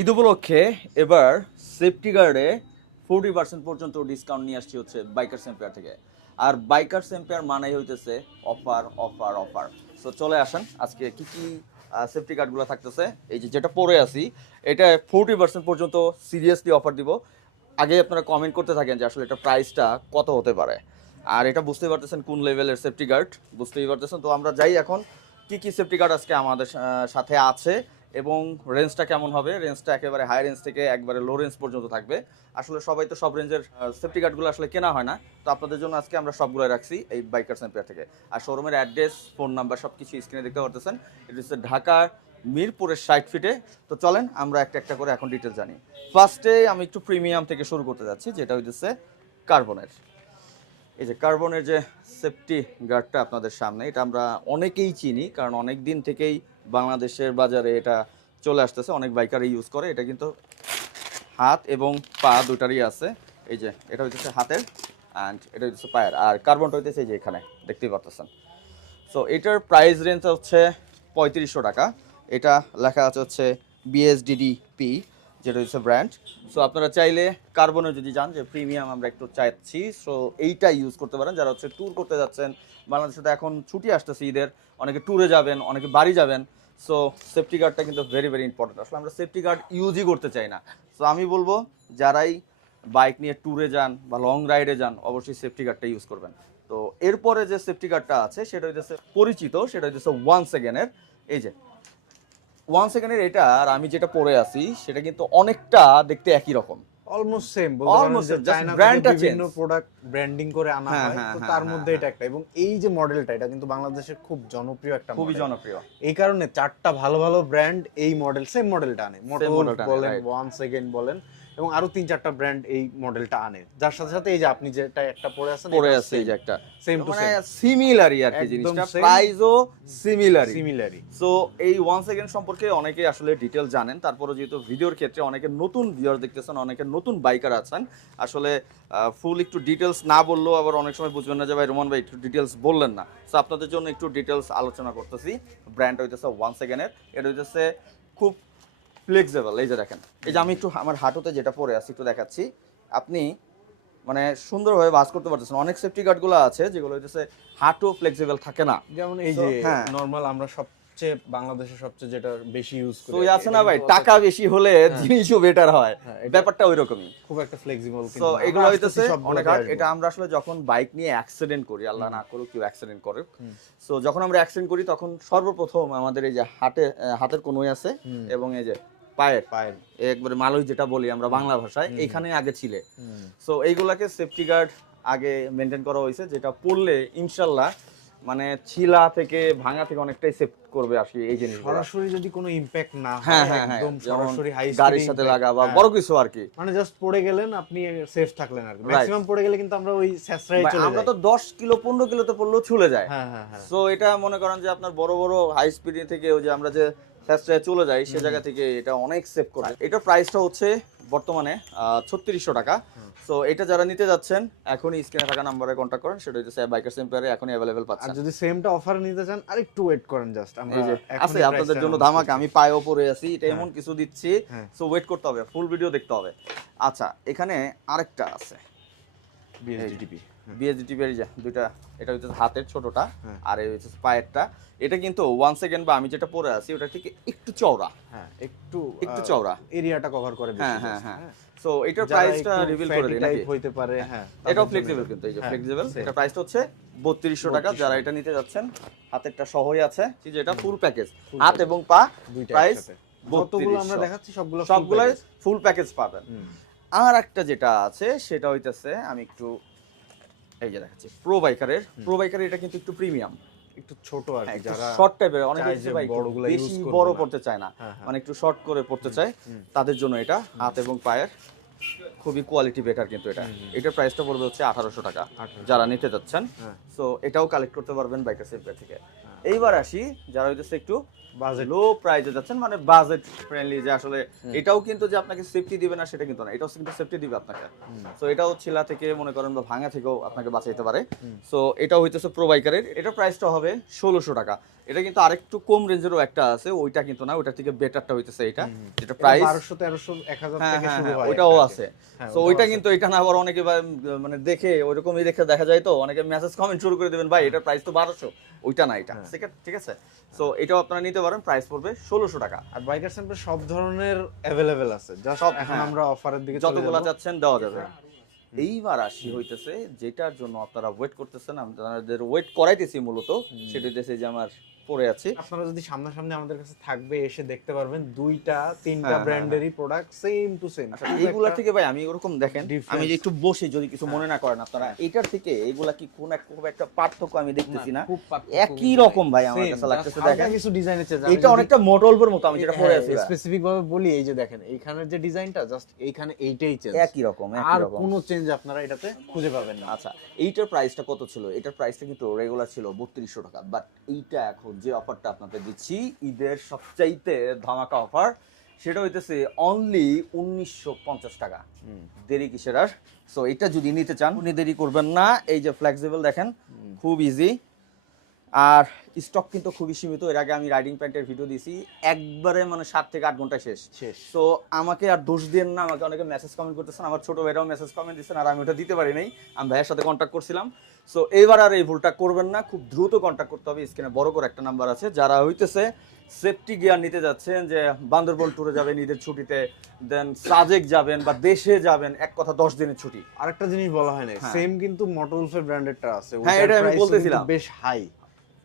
ঈদ উপলক্ষে এবার সেফটি গার্ডে ফোরটি পার্সেন্ট পর্যন্ত ডিসকাউন্ট নিয়ে আসছি হচ্ছে বাইকার সেম্পিয়ার থেকে। আর বাইকার সেম্পিয়ার মানেই হইতেছে অফার অফার অফার সো চলে আসেন, আজকে কি কি সেফটি গার্ডগুলো থাকতেছে, এই যে যেটা পরে আছি, এটা ফোরটি পার্সেন্ট পর্যন্ত সিরিয়াসলি অফার দিব। আগে আপনারা কমেন্ট করতে থাকেন যে আসলে এটা প্রাইসটা কত হতে পারে। আর এটা বুঝতেই পারতেছেন কোন লেভেলের সেফটি গার্ড বুঝতেই পারতেছেন। তো আমরা যাই এখন, কি কি সেফটি গার্ড আজকে আমাদের সাথে আছে এবং রেঞ্জটা কেমন হবে? রেঞ্জটা একেবারে হাই রেঞ্জ থেকে একবারে লো রেঞ্জ পর্যন্ত থাকবে। আসলে সবাই তো সব রেঞ্জের সেফটি গার্ডগুলো আসলে কেনা হয় না। তো আপনাদের জন্য আজকে আমরা সবগুলো রাখছি এই বাইকার সেম্পিয়ার থেকে। আর শোরুমের অ্যাড্রেস ফোন নাম্বার সব কিছু স্ক্রিনে দেখতে পারতেছেন। এটা হচ্ছে ঢাকা মিরপুরের ষাট ফিটে তো চলেন, আমরা একটা একটা করে এখন ডিটেলস জানি। ফার্স্টে আমি একটু প্রিমিয়াম থেকে শুরু করতে যাচ্ছি, যেটা হইতেছে কার্বনের এই যে কার্বনের যে সেফটি গার্ডটা আপনাদের সামনে, এটা আমরা অনেকেই চিনি, কারণ অনেক দিন থেকেই বাংলাদেশের বাজারে এটা চলে আসতেছে। অনেক বাইকারই ইউজ করে, এটা কিন্তু হাত এবং পা দুটারই আছে। এই যে, এটা হইতেছে হাতের অ্যান্ড এটা হইতেছে পায়ের। আর কার্বনটা হইতেছে এই যে এখানে, দেখতেই পারতেছেন। সো এটার প্রাইস রেঞ্জ হচ্ছে পঁয়ত্রিশশো টাকা। এটা লেখা আছে হচ্ছে বিএসডিডিপি যেটা হচ্ছে ব্র্যান্ড সো আপনারা চাইলে কার্বনে যদি যান, যে প্রিমিয়াম আমরা একটু চাইছি সো এইটা ইউজ করতে পারেন। যারা হচ্ছে ট্যুর করতে যাচ্ছেন, বাংলাদেশে তো এখন ছুটি আসতেছে ঈদের, অনেকে ট্যুরে যাবেন, অনেকে বাড়ি যাবেন। সো সেফটি গার্ডটা কিন্তু ভেরি ভেরি ইম্পর্টেন্ট আসলে আমরা সেফটি গার্ড ইউজই করতে চাই না। সো আমি বলব, যারাই বাইক নিয়ে ট্যুরে যান বা লং রাইডে যান, অবশ্যই সেফটি গার্ডটা ইউজ করবেন। তো, এরপরে যে সেফটি গার্ডটা আছে, সেটা হচ্ছে পরিচিত, সেটা হচ্ছে ওয়ান সেকেন্ডের এই যে ওয়ান সেকেন্ডের এটা আর আমি যেটা পরে আছি সেটা কিন্তু অনেকটা দেখতে একই রকম। অলমোস্ট সেম বিভিন্ন প্রোডাক্ট ব্র্যান্ডিং করে আনা হ্যাঁ, হয় হ্যাঁ, তো হ্যাঁ, তার মধ্যে এটা একটা। এবং এই যে মডেলটা এটা কিন্তু বাংলাদেশের খুব জনপ্রিয় একটা খুবই জনপ্রিয়। এই কারণে চারটা ভালো ভালো ব্র্যান্ড এই মডেল সেম মডেলটা আনে। মোটর বলেন. ওয়ান সেকেন্ড বলেন। এবং আরও তিন চারটা ব্র্যান্ড এই মডেলটা আনে। যার সাথে সাথে এই যে আপনি যেটা একটা পরে আছেন পরে আছে এই যে একটা। সেম টু সেম সিমিলারই আর কি জিনিসটা। প্রাইসও সিমিলারই সিমিলারই সো এই ওয়ান সেকেন্ড সম্পর্কে অনেকে আসলে ডিটেল জানেন। তারপরে যেহেতু ভিডিওর ক্ষেত্রে অনেকে নতুন ভিউয়ার দেখতেছেন অনেকে নতুন বাইকার আছেন আসলে ফুল একটু ডিটেলস না বললেও আবার অনেক সময় বুঝবেন না যে ভাই রোমান ভাই একটু ডিটেলস বললেন না। সো আপনাদের জন্য একটু ডিটেলস আলোচনা করতেছি। ব্র্যান্ড হইতেছে ওয়ান সেকেন্ডের এটা হইতেছে খুব ফ্লেক্সিবল এই যে দেখেন। এই যে আমি একটু আমার হাঁটুতে যেটা পরে আছি একটু দেখাচ্ছি। আপনি মানে সুন্দরভাবে বাস করতে পারতেছেন। অনেক সেফটি গার্ডগুলো আছে যেগুলো হইতেছে হাঁটু ফ্লেক্সিবল থাকে না। যেমন এই যে হ্যাঁ। নরমাল আমরা সবচেয়ে বাংলাদেশের সবচেয়ে যেটা বেশি ইউজ তো করি আছে না ভাই? টাকা বেশি হলে জিনিসও বেটার হয়। হ্যাঁ, ব্যাপারটা খুব একটা ফ্লেক্সিবল তো এগুলো হইতেছে অনেক এটা আমরা আসলে যখন বাইক নিয়ে অ্যাক্সিডেন্ট করি আল্লাহ না করুক কেউ অ্যাক্সিডেন্ট করে সো যখন আমরা অ্যাক্সিডেন্ট করি তখন সর্বপ্রথম আমাদের এই যে হাতে হাতের কোনোই আছে এবং এই যে পায়ের। পায়ের। একবারে মালই যেটা বলি আমরা বাংলা ভাষায় এইখানে আগে ছিলে। সো এইগুলাকে সেফটি গার্ড আগে মেনটেন করা হয়েছে যেটা পড়লে ইনশাল্লাহ মানে ছিলা থেকে ভাঙা থেকে অনেকটাই সেফ করবে এই জিনিসগুলো। সরাসরি যদি কোনো ইম্প্যাক্ট না হ্যাঁ হয় হ্যাঁ হ্যাঁ। একদম সরাসরি হাই গাড়ির সাথে লাগা বা বড় কিছু আর কি। মানে জাস্ট পড়ে গেলেন আপনি সেফ থাকলেন আর কি। ম্যাক্সিমাম পড়ে গেলে কিন্তু আমরা ওই স্যাসরাই চলে আমরা তো দশ কিলো পনেরো কিলোতে পড়লেও ছুলে যায়। হ্যাঁ হ্যাঁ সো এটা মনে করেন যে আপনার বড় বড় হাই স্পিডে থেকে ওই যে আমরা যে ফ্যাস্টে চলে যায় সে জায়গা থেকে এটা অনেক সেভ করে। এটার প্রাইসটা হচ্ছে বর্তমানে ছত্রিশশো টাকা। সো এটা যারা নিতে যাচ্ছেন এখনই স্ক্রিনে থাকা নাম্বারে কন্ট্যাক্ট করেন। সেটা হচ্ছে বাইকার সেম্পারে এখনই অ্যাভেলেবেল আর পাচ্ছেন যদি সেমটা অফার নিতে চান আর একটু ওয়েট করেন জাস্ট আমরা আছে আপনাদের জন্য ধামাকা আমি পায়েও পরে আছি এটা এমন কিছু দিচ্ছি। হ্যাঁ। সো ওয়েট করতে হবে ফুল ভিডিও দেখতে হবে। আচ্ছা এখানে আরেকটা আছে BSDTP যে দুইটা এটা হচ্ছে হাতের ছোটটা হ্যাঁ। আর এই হচ্ছে পায়েরটা। এটা কিন্তু ওয়ান সেকেন্ড বা আমি যেটা পরে আছি ওটা থেকে একটু চওড়া। হ্যাঁ একটু একটু চওড়া। এরিয়াটা কভার করে হ্যাঁ হ্যাঁ হ্যাঁ। সো এটার প্রাইসটা রিভিল করে দিই নাকি? হইতে পারে হ্যাঁ এটাও ফ্লেক্সিবল কিন্তু এই যে হ্যাঁ, ফ্লেক্সিবল এটা প্রাইসটা হচ্ছে বত্রিশশো টাকা যারা এটা নিতে যাচ্ছেন হাতেরটা সহই আছে। যেটা ফুল প্যাকেজ হাত এবং পা প্রাইস যতগুলো আমরা দেখাচ্ছি সবগুলো সবগুলাই ফুল প্যাকেজ পাবেন। আর একটা যেটা আছে সেটা হইতেছে আমি একটু এই যে দেখাচ্ছি প্রো বাইকারের প্রো বাইকারের এটা কিন্তু একটু প্রিমিয়াম একটু ছোট আর যারা শর্ট টাইপের অনেকে বড়গুলা বেশি বড় পড়তে চায় না হ্যাঁ, হ্যাঁ। মানে একটু শর্ট করে পড়তে চায় তাদের জন্য এটা হাত এবং পায়ের খুবই কোয়ালিটি বেটার কিন্তু এটা। এটার প্রাইসটা পড়বে হচ্ছে আঠারোশো টাকা যারা নিতে যাচ্ছেন। তো সো এটাও কালেক্ট করতে পারবেন বাইকার সেফ থেকে। এইবার আসি যারা হইতেছে একটু বাজেট লো প্রাইসে যাচ্ছেন মানে বাজেট ফ্রেন্ডলি যে আসলে এটাও কিন্তু যে আপনাকে সেফটি দিবে না সেটা কিন্তু না। এটাও কিন্তু সেফটি দিবে আপনাকে। সো এটাও ছিলা থেকে মনে করেন বা ভাঙা থেকেও আপনাকে বাঁচাইতে পারে। সো এটাও হইতেছে প্রো বাইকারের এটা প্রাইসটা হবে ষোলোশো টাকা। এটা কিন্তু আরেকটু কম রেঞ্জেরও একটা আছে ওইটা কিন্তু না ওইটা থেকে বেটারটা হইতেছে এটা। যেটা প্রাইস বারোশো তেরোশো এক হাজার হ্যাঁ থেকে হ্যাঁ শুরু হ্যাঁ, ওইটাও আছে। ওটাও ওইটা কিন্তু এটা না আবার অনেকে মানে দেখে ওইরকমই দেখে দেখা যায় তো অনেকে মেসেজ কমেন্ট শুরু করে দেবেন ভাই এটার প্রাইস তো বারোশো। ওইটা না এটা হ্যাঁ। ঠিক আছে- সো এটাও আপনারা নিতে পারেন প্রাইস পড়বে ষোলোশো টাকা আর বাইকার সেন্টার সব ধরনের অ্যাভেলেবেল আছে যা সব, এখন হ্যাঁ। আমরা অফারের দিকে যতগুলা। চাচ্ছেন দেওয়া যাবে হ্যাঁ। এইবার আসি হইতেছে যেটার জন্য আপনারা ওয়েট করতেছেন আমি ওয়েট করাইতেছি মূলত সেটা হইতেছে যে আমার পড়ে আছে। আপনারা যদি সামনাসামনি আমাদের কাছে থাকবে এসে দেখতে পারবেন দুইটা তিনটা হ্যাঁ, হ্যাঁ, ব্র্যান্ডেরই প্রোডাক্ট সেম টু সেম এইগুলা থেকে ভাই আমি ওরকম দেখেন আমি যে একটু বসে যদি কিছু মনে না করেন আপনারা হ্যাঁ। এটার থেকে এইগুলা কি কোন এক খুব একটা পার্থক্য আমি দেখতেছি না একই রকম ভাই আমার কাছে লাগতেছে দেখেন। কিছু ডিজাইনের চেঞ্জ এটা অনেকটা মোটলভের মতো আমি যেটা পরে আছি স্পেসিফিক ভাবে বলি এই যে দেখেন এইখানের যে ডিজাইনটা জাস্ট এইখানে এইটাই চেঞ্জ একই রকম একই আর কোনো চেঞ্জ আপনারা এটাতে খুঁজে পাবেন না। আচ্ছা এইটার প্রাইসটা কত ছিল? এটার প্রাইসটা কিন্তু রেগুলার ছিল বত্রিশশো টাকা বাট এইটা এখন যে অফারটা আপনাদের দিচ্ছি ঈদের সবচাইতে ধামাকা অফার সেটা হইতেছে অনলি উনিশশো পঞ্চাশ টাকা। দেরি কিসের আর? সো এটা যদি নিতে চান উনি দেরি করবেন না। এই যে ফ্লেক্সিবল দেখেন খুব ইজি আর স্টক কিন্তু খুবই সীমিত। এর আগে আমি রাইডিং প্যান্টের ভিডিও দিয়েছি একবারে মানে সাত থেকে আট ঘণ্টা শেষ। শেষ। তো আমাকে আর দোষ দেন না আমাকে অনেকে মেসেজ কমেন্ট করতেছেন আমার ছোট ভাইরাও মেসেজ কমেন্ট দিচ্ছেন আর আমি ওটা দিতে পারি নাই। আমি ভাইয়ের সাথে কন্ট্যাক্ট করছিলাম। সো এইবার আর এই ভুলটা করবেন না খুব দ্রুত কন্ট্যাক্ট করতে হবে। স্ক্রিনে বড় করে একটা নাম্বার আছে। যারা হইতেছে সেফটি গিয়ার নিতে যাচ্ছেন যে বান্দরবন ট্যুরে যাবেন ঈদের ছুটিতে দেন সাজেক যাবেন বা দেশে যাবেন এক কথা দশ দিনের ছুটি। আরেকটা জিনিস বলা হয় না হ্যাঁ। সেম কিন্তু মোটরউলফের ব্র্যান্ডেডটা আছে। হ্যাঁ, এটা আমি বলতেছিলাম। বেশ হাই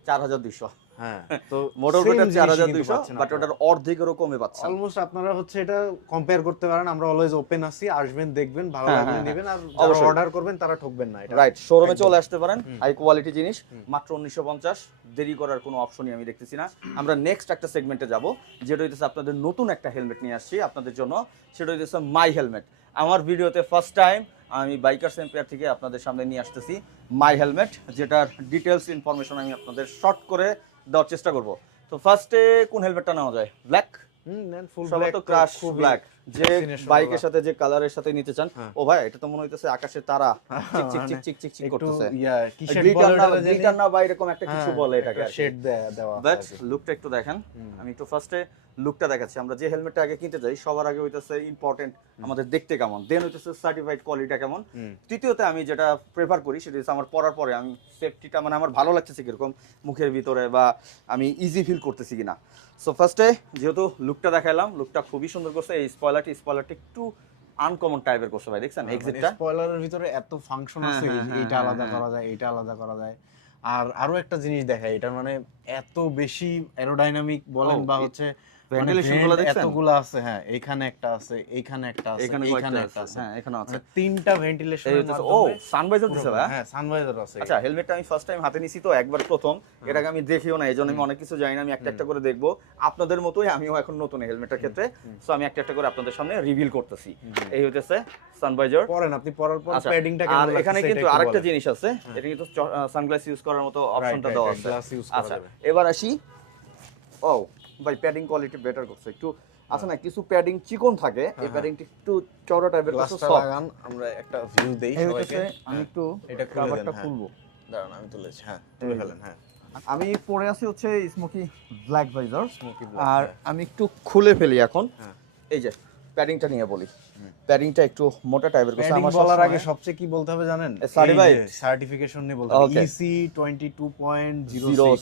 চার হাজার দুইশো। হ্যাঁ তো মোটর same চার হাজার দুইশো বাট ওটার অর্ধেকেরও কমে পাচ্ছেন। অলমোস্ট আপনারা হচ্ছে এটা কম্পেয়ার করতে পারেন আমরা অলওয়েজ ওপেন আছি আসবেন দেখবেন ভালো হ্যাঁ, লাগলে হ্যাঁ, নেবেন আর অবশ্যই। অর্ডার করবেন তারা ঠকবেন না এটা। রাইট শোরুমে চলে আসতে পারেন হাই কোয়ালিটি জিনিস মাত্র উনিশশো পঞ্চাশ। দেরি করার কোনো অপশনই আমি দেখতেছি না। আমরা নেক্সট একটা সেগমেন্টে যাব যেটা হইতেছে আপনাদের নতুন একটা হেলমেট নিয়ে আসছি আপনাদের জন্য। সেটা হইতেছে মাই হেলমেট আমার ভিডিওতে ফার্স্ট টাইম আমি বাইকার সেম্পেয়ার থেকে আপনাদের সামনে নিয়ে আসতেছি মাই হেলমেট যেটার ডিটেলস ইনফরমেশন আমি আপনাদের শর্ট করে দেওয়ার চেষ্টা করব। তো ফার্স্টে কোন হেলমেটটা নেওয়া যায়? ব্ল্যাক হুম ফুল ব্ল্যাক তো ক্রাশ ব্ল্যাক যে বাইকের সাথে যে কালারের সাথে নিতে চান হ্যাঁ। ও ভাই এটা তো মনে হইতেছে আকাশে তারা। চিক চিক চিক মানে চিক চিক চিক করতেছে। ইয়া গ্লিটার না বা এরকম একটা কিছু হ্যাঁ, বলে এটাকে শেড দেওয়া বাট লুকটা একটু দেখেন। আমি একটু ফার্স্টে লুকটা দেখাচ্ছি। আমরা যে হেলমেটটা আগে কিনতে যাই সবার আগে হইতেছে ইম্পর্টেন্ট আমাদের দেখতে কেমন। দেন হইতেছে সার্টিফাইড কোয়ালিটিটা কেমন। তৃতীয়তে আমি যেটা প্রেফার করি সেটা হচ্ছে আমার পরার পরে আমি সেফটিটা মানে আমার ভালো লাগতেছে কীরকম মুখের ভিতরে বা আমি ইজি ফিল করতেছি কিনা। সো ফার্স্টে যেহেতু লুকটা দেখাইলাম লুকটা খুবই সুন্দর করছে। এই স্পয়লারটি স্পয়লারটি একটু আনকমন টাইপের করছে ভাই দেখছেন? এক্সিটটা স্পয়লারের মানে ভিতরে এত ফাংশন হ্যাঁ, আছে এটা হ্যাঁ, এইটা হ্যাঁ, আলাদা হ্যাঁ। করা যায় এটা আলাদা করা যায়। আর আরও একটা জিনিস দেখায় এটা মানে এত বেশি অ্যারোডাইনামিক বলেন বা হচ্ছে ventilation মানে দেখছেন? এতগুলো আছে হ্যাঁ এইখানে একটা আছে এইখানে একটা আছে এখানে একটা আছে। আছে। হ্যাঁ এখানে আছে। মানে তিনটা ভেন্টিলেশন ও সানভাইজার দিছে হ্যাঁ সানভাইজার আছে। আচ্ছা হেলমেটটা আমি ফার্স্ট টাইম হাতে নিছি তো একবার প্রথম। আগে আমি দেখিও না এই জন্য আমি অনেক কিছু জানি না আমি একটা একটা করে দেখব। আপনাদের মতোই আমিও এখন নতুন হেলমেটের ক্ষেত্রে। সো আমি একটা একটা করে আপনাদের সামনে রিভিল করতেছি। এই হইতেছে সানভাইজার পরেন আপনি পরার পর আচ্ছা প্যাডিংটা আর এখানে কিন্তু আরেকটা জিনিস আছে এটা কিন্তু সানগ্লাস ইউজ করার মতো অপশনটা দেওয়া আছে। আচ্ছা এবার আসি। ও ভাই প্যাডিং কোয়ালিটি বেটার করছে। একটু আছে না কিছু প্যাডিং চিকন থাকে এই হ্যাঁ। প্যাডিংটা একটু চওড়া টাইপের। লাগান আমরা একটা ভিউ দেই সবাইকে। আমি হ্যাঁ, একটু এটা কাভারটা হ্যাঁ। খুলবো। দাঁড়ান আমি তুলেছি হ্যাঁ তুলে ফেলেন হ্যাঁ। আমি পরে আছি হচ্ছে স্মোকি ব্ল্যাক ভাইজার স্মোকি আর আমি একটু খুলে ফেলি এখন। হ্যাঁ। এই যে প্যাডিংটা নিয়ে বলি। প্যাডিংটা একটু মোটা টাইপের করছে আমার বলার আগে সবচেয়ে কি বলতে হবে জানেন? এ, certified? সার্টিফিকেশন নিয়ে বলতে হবে. ইসি 22.06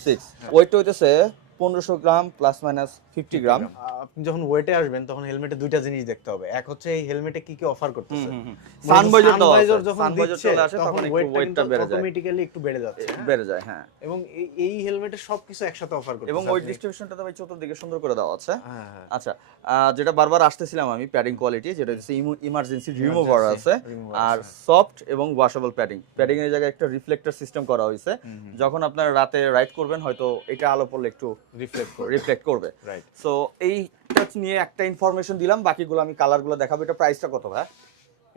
06 ওয়েট হইতেছে পনেরোশো gram plus minus fifty gram. আপনি যখন ওয়েটে আসবেন তখন হেলমেটে দুইটা জিনিস দেখতে হবে। এক হচ্ছে এই হেলমেটে কি কি অফার করতেছে। সানভাইজার সানভাইজার যখন দিচ্ছে তখন ওয়েটটা বেড়ে যায়। অটোমেটিক্যালি একটু বেড়ে যাচ্ছে হ্যাঁ? বেড়ে যায় হ্যাঁ। এবং এই- হেলমেটে সবকিছু একসাথে অফার করতেছে এবং ওয়েট ডিস্ট্রিবিউশনটা তো ভাই চতুর্দিকে সুন্দর করে দেওয়া আছে। হ্যাঁ হ্যাঁ। আচ্ছা যেটা বারবার আসতেছিলাম আমি প্যাডিং কোয়ালিটি যেটা হচ্ছে ইমার্জেন্সি রিমুভার আছে। আর সফট এবং ওয়াশেবল প্যাডিং প্যাডিং এর জায়গায় একটা রিফ্লেক্টর সিস্টেম করা হয়েছে। যখন আপনার রাতে রাইড করবেন হয়তো এটা আলো পড়লে একটু রিফ্লেক্ট করে রিফ্লেক্ট করবে। সো এইটা নিয়ে একটা ইনফরমেশন দিলাম বাকিগুলো আমি কালারগুলো দেখাবো। এটা প্রাইসটা কত ভাই?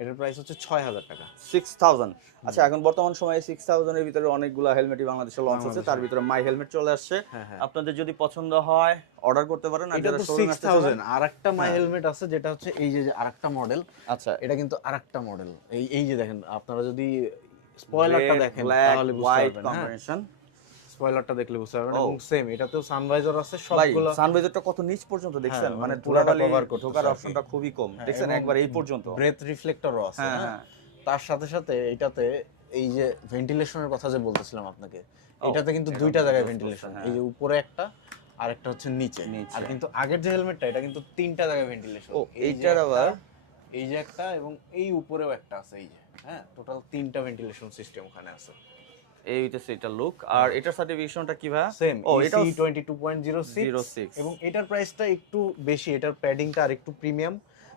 এটার প্রাইস হচ্ছে ছয় হাজার টাকা। সিক্স থাউজেন্ড আচ্ছা এখন বর্তমান সময়ে সিক্স থাউজেন্ডের ভিতরে অনেকগুলো হেলমেটই বাংলাদেশে লঞ্চ হচ্ছে তার ভিতরে মাই হেলমেট চলে আসছে। হ্যাঁ হ্যাঁ। আপনাদের যদি পছন্দ হয় অর্ডার করতে পারেন আর এটা তো সিক্স থাউজেন্ড আর একটা মাই। হেলমেট আছে যেটা হচ্ছে এই যে যে আরেকটা মডেল আচ্ছা। এটা কিন্তু আরেকটা মডেল এই এই যে দেখেন আপনারা যদি স্পয়লারটা দেখেন তাহলে বুঝতে পারবেন হ্যাঁ। স্পয়লারটা দেখলে বুঝতে পারবেন এবং সেম এটাতেও সানভাইজার আছে সবগুলো সানভাইজারটা কত নিচ পর্যন্ত দেখছেন? হ্যাঁ, মানে মানে পুরাটা কভার করতেছে। ঢোকার অপশনটা খুবই কম। হ্যাঁ, দেখছেন? একবার এই পর্যন্ত। ব্রেথ রিফ্লেক্টরও আছে হ্যাঁ তার সাথে সাথে এটাতে এই যে ভেন্টিলেশনের কথা যে বলতেছিলাম আপনাকে এটাতে কিন্তু দুইটা জায়গায় ভেন্টিলেশন এই যে উপরে একটা আর একটা হচ্ছে নিচে। নিচে। আর কিন্তু আগের যে হেলমেটটা এটা কিন্তু তিনটা জায়গায় ভেন্টিলেশন ও, এইটার আবার- এই যে একটা এবং এই উপরেও একটা আছে এই যে হ্যাঁ? টোটাল তিনটা ভেন্টিলেশন সিস্টেম ওখানে আছে। এই হইতেছে এটা লুক আর এটার সার্টিফিকেশনটা কি ভাই সেম ও ও এটা এটা 22.06 এবং এটার প্রাইসটা একটু বেশি এটার প্যাডিংটা আর একটু প্রিমিয়াম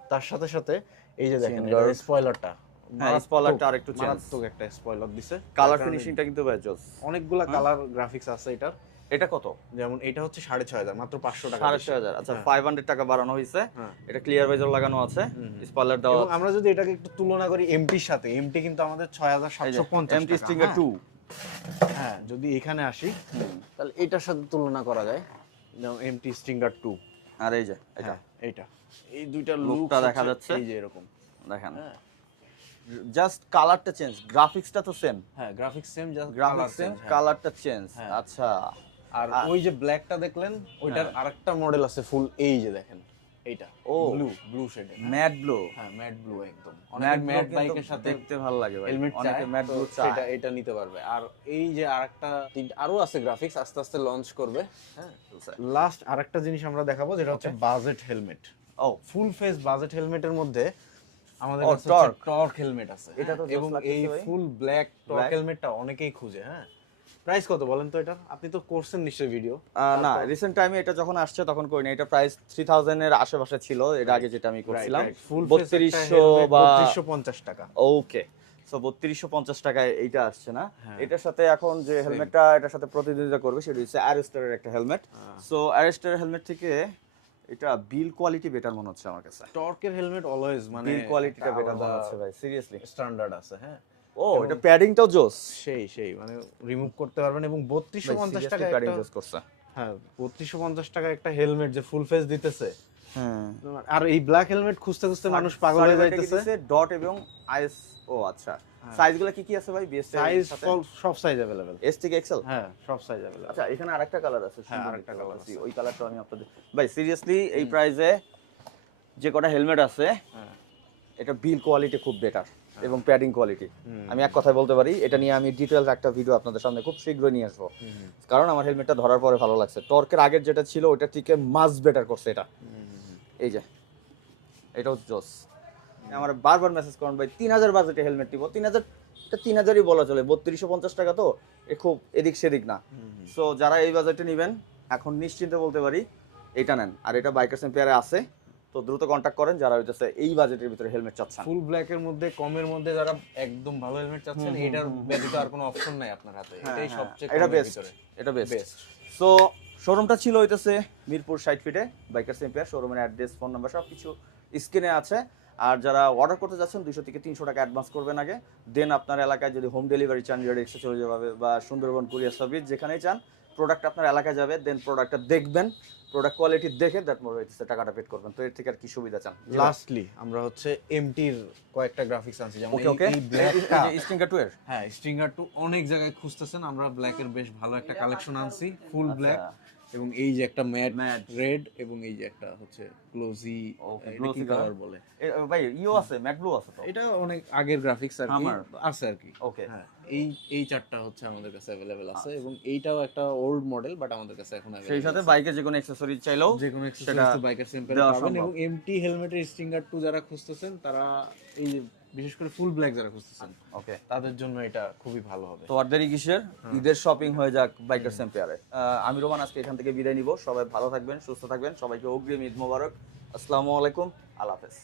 তার সাথে সাথে এই যে দেখেন guard। স্পয়লারটা হ্যাঁ, spoiler টা আরেকটু change। মারাত্মক একটা স্পয়লার দিছে। কালার ফিনিশিংটা কিন্তু ভাই জোস। অনেকগুলা কালার গ্রাফিক্স আছে এটার। এটা কত? যেমন এটা হচ্ছে সাড়ে ছয় হাজার মাত্র পাঁচশো টাকা সাড়ে ছয় হাজার। আচ্ছা হ্যাঁ। ফাইভ হান্ড্রেড টাকা বাড়ানো হয়েছে হ্যাঁ। এটা ক্লিয়ার ভাইজার লাগানো আছে। স্পয়লার দেওয়া আমরা যদি এটাকে একটু তুলনা করি এমটির সাথে এমটি কিন্তু আমাদের ছয় হাজার সাতশো পঞ্চাশ এমটি স্টিঙ্গার টু হ্যাঁ যদি এখানে আসি তাহলে এটার সাথে তুলনা করা যায়। যেমন এমটি স্টিঙ্গার টু আর এই যে এটা। এইটা। এই Look লুকটা দেখা যাচ্ছে। এই যে এরকম। দেখেন। হ্যাঁ। জাস্ট কালারটা চেঞ্জ গ্রাফিক্সটা তো সেম হ্যাঁ graphics same just graphics same কালারটা চেঞ্জ হ্যাঁ। আচ্ছা। আর ওই যে ব্ল্যাকটা দেখলেন ওইটার হ্যাঁ। আরেকটা মডেল আছে ফুল এই যে দেখেন। এইটা। ও। ব্লু ব্লু শেডে ম্যাট ব্লু হ্যাঁ ম্যাট ব্লু একদম। ম্যাট ম্যাট বাইকের সাথে দেখতে ভালো লাগে হেলমেট অনেকে ম্যাট ব্লু সেটা চায়। এটা নিতে পারবে। আর এই যে আরেকটা আরও আছে গ্রাফিক্স আস্তে আস্তে লঞ্চ করবে। হ্যাঁ লাস্ট আরেকটা জিনিস আমরা দেখাবো যেটা হচ্ছে বাজেট হেলমেট ও। ফুল ফেস বাজেট হেলমেটের মধ্যে আমাদের ও, কাছে টর্ক হেলমেট আছে। এটা তো এবং এই ফুল ব্ল্যাক টর্ক হেলমেটটা অনেকেই খুঁজে হ্যাঁ। প্রাইস কত বলেন তো এটা? আপনি তো করছেন নিশ্চয়ই ভিডিও না রিসেন্ট টাইমে এটা যখন আসছে তখন করিনি। এটা প্রাইস থ্রি থাউজেন্ড এর আশেপাশে ছিল এর আগে যেটা আমি করছিলাম। ফুল বত্রিশশো বা বত্রিশশো পঞ্চাশ টাকা। ওকে সো বত্রিশশো পঞ্চাশ টাকায় এইটা আসছে না। হ্যাঁ। এটার সাথে এখন যে হেলমেটটা এটার সাথে প্রতিদ্বন্দ্বিতা করবে সেটা হচ্ছে অ্যারেস্টারের একটা হেলমেট। সো অ্যারেস্টারের হেলমেট থেকে এটা বিল কোয়ালিটি বেটার মনে হচ্ছে আমার কাছে। টর্কের হেলমেট অলওয়েজ মানে বিল কোয়ালিটিটা বেটার মনে হচ্ছে ভাই সিরিয়াসলি স্ট্যান্ডার্ড আছে হ্যাঁ। ও এটা প্যাডিংটাও জোস। সেই সেই মানে রিমুভ করতে পারবেন এবং বত্রিশশো পঞ্চাশ টাকা প্যাডিং জোস করছে। হ্যাঁ বত্রিশশো পঞ্চাশ টাকা একটা হেলমেট যে ফুল ফেস দিতেছে। আর এই ব্ল্যাক হেলমেট খুঁজতে খুঁজতে মানুষ পাগল হয়ে যাইতেছে। ডট এবং আইএস ও আচ্ছা। সাইজগুলো কি কি আছে ভাই? বিএস সাইজ সব সাইজ অ্যাভেলেবেল এস থেকে এক্সেল হ্যাঁ সব সাইজ অ্যাভেলেবেল আচ্ছা এখানে আরেকটা কালার আছে হ্যাঁ, আরেকটা পাচ্ছি। আছে। ওই কালারটা আমি আপনাদের ভাই সিরিয়াসলি এই প্রাইসে যে কটা হেলমেট আছে হ্যাঁ। এটা বিল কোয়ালিটি খুব বেটার এবং প্যাডিং কোয়ালিটি আমি এক কথায় বলতে পারি এটা নিয়ে আমি ডিটেলস একটা ভিডিও আপনাদের সামনে খুব শীঘ্রই নিয়ে আসব। কারণ আমার হেলমেটটা ধরার পরে ভালো লাগছে। টর্কের আগের যেটা ছিল ওটা থেকে মাস বেটার করছে এটা। এই যে। এটা হচ্ছে জোস। আমার বারবার মেসেজ করেন ভাই তিন হাজার বাজেটে হেলমেট দিব তিন হাজার এটা তিন হাজারই বলা চলে। বত্রিশশো পঞ্চাশ টাকা তো এ খুব এদিক সেদিক না। সো যারা এই বাজেটে নেবেন এখন নিশ্চিন্তে বলতে পারি এটা নেন। আর এটা বাইকার পেয়ারে আছে। তো দ্রুত কন্ট্যাক্ট করেন যারা হইতেছে এই বাজেটের ভিতরে হেলমেট চাচ্ছেন। ফুল ব্ল্যাক এর মধ্যে কমের মধ্যে যারা একদম ভালো হেলমেট চাচ্ছেন এটার। ব্যতীত আর কোনো অপশন নাই আপনার হাতে। হ্যাঁ, এটাই হ্যাঁ, সবচেয়ে এটা বেস্ট এটা বেস্ট সো শোরুমটা ছিল হইতেছে মিরপুর সাইড ফিটে বাইকার পেয়ার শোরুমের অ্যাড্রেস ফোন নাম্বার সব কিছু স্ক্রিনে আছে। আর যারা অর্ডার করতে যাচ্ছেন দুশো থেকে তিনশো টাকা অ্যাডভান্স করবেন আগে। দেন আপনার এলাকায় যদি হোম ডেলিভারি চান রিয়ার এক্সে চলে যাবে বা সুন্দরবন কুরিয়ার সার্ভিস যেখানেই চান প্রোডাক্ট আপনার এলাকায় যাবে দেন প্রোডাক্টটা দেখবেন প্রোডাক্ট কোয়ালিটি দেখে দ্যাট মোর হইতেছে টাকাটা পেড করবেন। তো এর থেকে আর কি সুবিধা চান? লাস্টলি আমরা হচ্ছে এমটির কয়েকটা গ্রাফিক্স আনছি যেমন ওকে এই- ওকে স্টিঙ্গার টু এর? হ্যাঁ স্ট্রিঙ্গার 2 অনেক জায়গায় খুঁজতেছেন আমরা ব্ল্যাক এর বেশ ভালো একটা কালেকশন আনছি ফুল ব্ল্যাক এবং এই যে একটা ম্যাট. রেড এবং এই যে একটা হচ্ছে ক্লোজি Okay, এটা glossy কি color। কালার বলে? ভাই ইও আছে ম্যাট ব্লু আছে তো? এটা অনেক আগের গ্রাফিক্স আর কি আছে আর কি। ওকে হ্যাঁ এই এই চারটা হচ্ছে আমাদের কাছে অ্যাভেলেবেল আছে এবং এইটাও একটা ওল্ড মডেল বাট আমাদের কাছে এখন সেই সাথে বাইকে যে কোনো অ্যাকসেসরি চাইলেও যে কোনো তো বাইকের সেম্পল পাবেন এবং এমটি হেলমেটের স্ট্রিঙ্গার টু যারা খুঁজতেছেন তারা এই বিশেষ করে ফুল ব্ল্যাক যারা খুঁজতেছেন। ওকে তাদের জন্য এটা খুবই ভালো হবে। তো আর দেরি কিসের? ঈদের শপিং হয়ে যাক বাইকার সেম্পিয়ারে আমি রোমান আজকে এখান থেকে বিদায় নিব। সবাই ভালো থাকবেন সুস্থ থাকবেন। সবাইকে অগ্রিম ঈদ মোবারক। আসসালামু আলাইকুম। আল্লাহ হাফেজ।